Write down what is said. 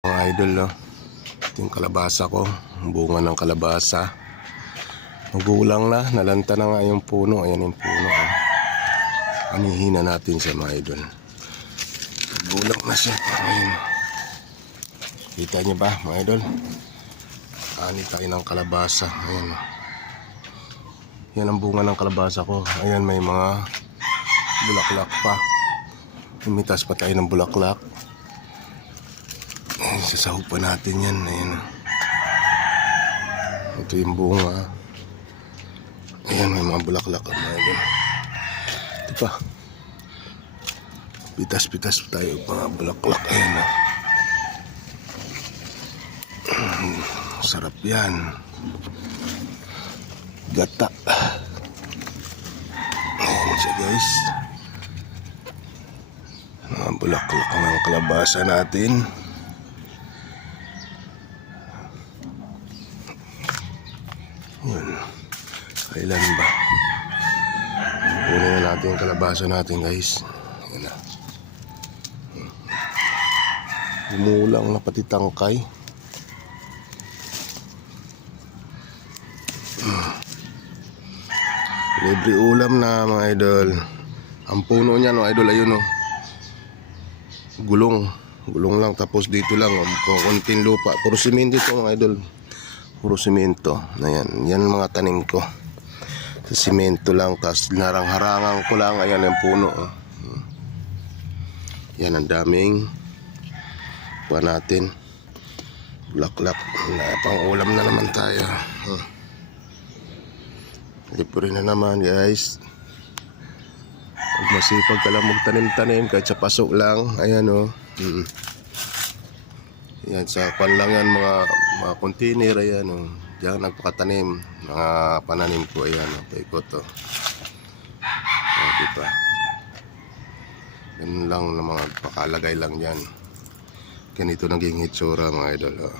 Mga idol, no? Ito yung kalabasa ko, bunga ng kalabasa. Magulang na, nalanta na nga yung puno. Ayan yung puno, oh. Anihin na natin siya, mga idol. Magulang na siya. Ayan. Kita niyo ba, mga idol? Ani tayo ng kalabasa. Ayan. Yan ang bunga ng kalabasa ko. Ayan, may mga bulaklak pa. Umitas pa tayo ng bulaklak. Ayan, sasahog pa natin yan. Ayan. Ito yung bunga. Ayan, may mga bulaklak. Ayan. Ito pa. Pitas-pitas pa tayo mga bulaklak. Ayan. Sarap yan. Gata. Ayan siya, guys. Mga bulaklak ng kalabasa natin. Yun. Kailan ba? Kunin na natin yung kalabasa natin, guys. Ayan na. Umulang na pati tangkay. Libre ulam na, mga idol. Ang puno niya, no, idol, ayun, no. Gulong lang, tapos dito lang, konting lupa. Puro simento ito, mga idol. Puro simento. Ayan, yan mga tanim ko. Sa simento lang, tapos narang-harangan ko lang. Ayan yung puno, oh. Yan ang daming pa natin bulaklak. Pang ulam na naman tayo. Libre na naman, guys. Pag masipag ka lang magtanim-tanim kahit sa paso lang. Ayan, oh. Yan, sa pan lang yan, mga container. Ayan, oh. Diyan nagpakatanim. Mga pananim ko. Ayan, oh. Paikot, oh. Diba? Ganun lang na mga pakalagay lang yan. Ganito naging hitsura, mga idol, oh.